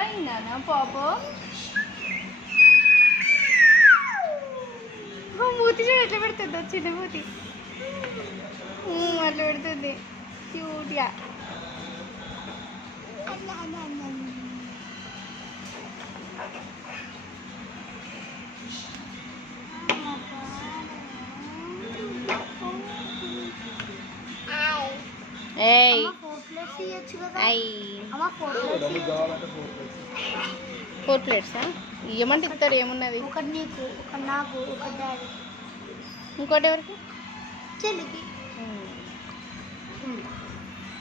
అయిందా పాపం మూతి చూడు ఎట్లా పెడుతుందో చిన్న మూతి అట్లా పెడుతుంది క్యూట్గా ఏయ్ 4 ప్లేట్సా ఇవ్వమంటే ఇస్తాడు ఏమున్నది ఒకటి నీకు ఒక నాకు ఒక డాడీ ఇంకోటి ఎవరికి చెల్లికి